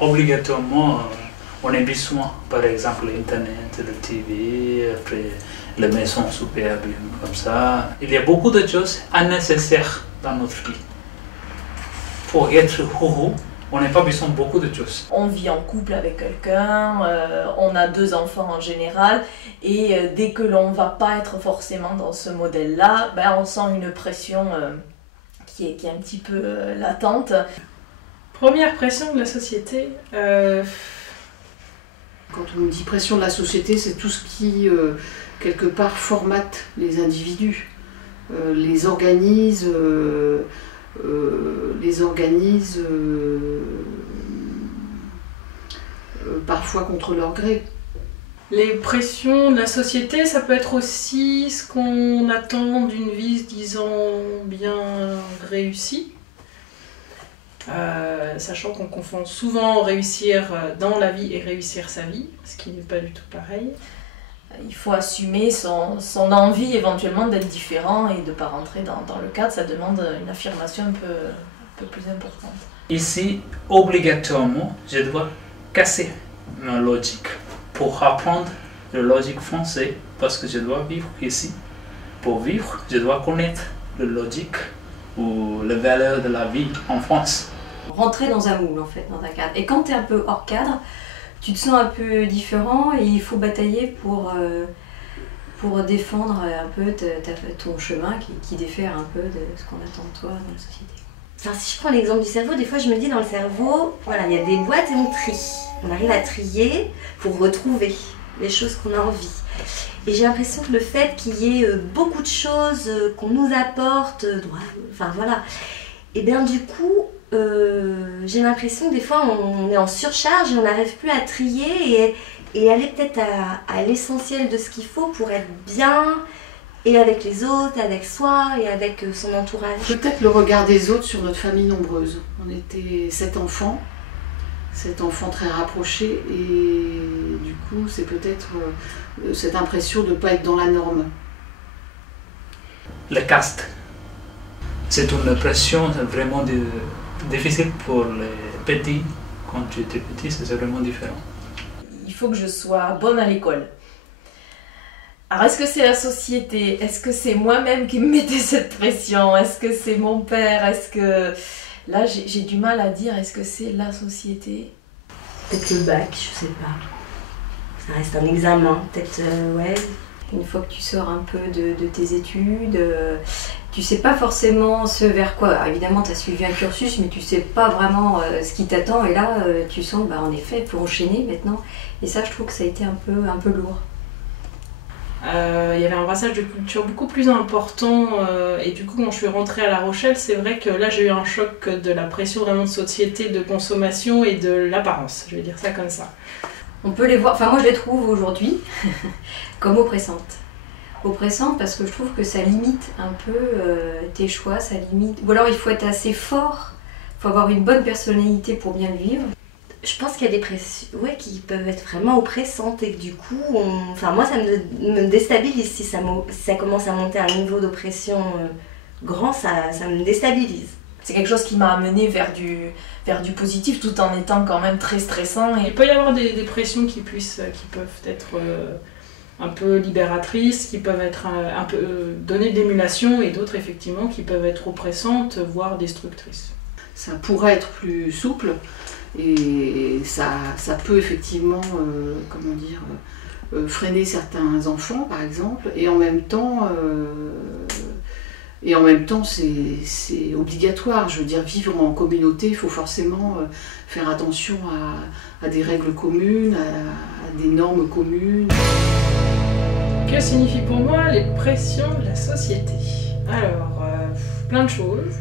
obligatoirement, on a besoin, par exemple, l'Internet, le TV, après les maisons superbes, comme ça. Il y a beaucoup de choses nécessaires dans notre vie. Pour être heureux, on n'a pas besoin de beaucoup de choses. On vit en couple avec quelqu'un, on a 2 enfants en général, et dès que l'on ne va pas être forcément dans ce modèle-là, ben on sent une pression qui est un petit peu latente. Première pression de la société. Quand on dit pression de la société, c'est tout ce qui, quelque part, formate les individus, les organise, parfois contre leur gré. Les pressions de la société, ça peut être aussi ce qu'on attend d'une vie, disons, bien réussie. Sachant qu'on confond souvent réussir dans la vie et réussir sa vie, ce qui n'est pas du tout pareil. Il faut assumer son envie éventuellement d'être différent et de ne pas rentrer dans le cadre. Ça demande une affirmation un peu plus importante. Ici, obligatoirement, je dois casser ma logique pour apprendre la logique française parce que je dois vivre ici. Pour vivre, je dois connaître la logique ou les valeurs de la vie en France. Rentrer dans un moule en fait, dans un cadre. Et quand tu es un peu hors cadre, tu te sens un peu différent et il faut batailler pour défendre un peu ton chemin qui diffère un peu de ce qu'on attend de toi dans la société. Enfin, si je prends l'exemple du cerveau, des fois je me dis dans le cerveau, voilà, il y a des boîtes et on trie. On arrive à trier pour retrouver les choses qu'on a envie. Et j'ai l'impression que le fait qu'il y ait beaucoup de choses qu'on nous apporte, enfin voilà, et bien du coup, j'ai l'impression que des fois on est en surcharge et on n'arrive plus à trier et aller peut-être à l'essentiel de ce qu'il faut pour être bien et avec les autres, avec soi et avec son entourage. Peut-être le regard des autres sur notre famille nombreuse. On était 7 enfants très rapprochés et du coup c'est peut-être cette impression de ne pas être dans la norme. Le caste, c'est une pression vraiment difficile pour les petits. Quand tu étais petit, c'est vraiment différent. Il faut que je sois bonne à l'école. Alors est-ce que c'est la société? Est-ce que c'est moi-même qui me mettais cette pression? Est-ce que c'est mon père? Est-ce que... Là j'ai du mal à dire, est-ce que c'est la société? Peut-être le bac, je sais pas. Ça reste un examen, peut-être, ouais. Une fois que tu sors un peu de tes études, tu sais pas forcément ce vers quoi. Alors, évidemment, tu as suivi un cursus, mais tu sais pas vraiment ce qui t'attend. Et là, tu sens que, en effet, il faut enchaîner maintenant. Et ça, je trouve que ça a été un peu lourd. Il y avait un brassage de culture beaucoup plus important et du coup quand je suis rentrée à La Rochelle, c'est vrai que là j'ai eu un choc de la pression vraiment de société, de consommation et de l'apparence, je vais dire ça comme ça. On peut les voir, enfin moi je les trouve aujourd'hui comme oppressantes. Oppressantes parce que je trouve que ça limite un peu tes choix, ça limite... Ou alors il faut être assez fort, il faut avoir une bonne personnalité pour bien le vivre. Je pense qu'il y a des pressions qui peuvent être vraiment oppressantes et que du coup, enfin moi ça me déstabilise si ça commence à monter à un niveau d'oppression grand, ça me déstabilise. C'est quelque chose qui m'a amené vers du positif tout en étant quand même très stressant. Il peut y avoir des pressions qui peuvent être un peu libératrices, qui peuvent être un peu donner de l'émulation et d'autres effectivement qui peuvent être oppressantes, voire destructrices. Ça pourrait être plus souple. Et ça peut effectivement, freiner certains enfants par exemple, et en même temps c'est obligatoire. Je veux dire, vivre en communauté, il faut forcément faire attention à des règles communes, à des normes communes. Que signifient pour moi les pressions de la société? Alors, plein de choses.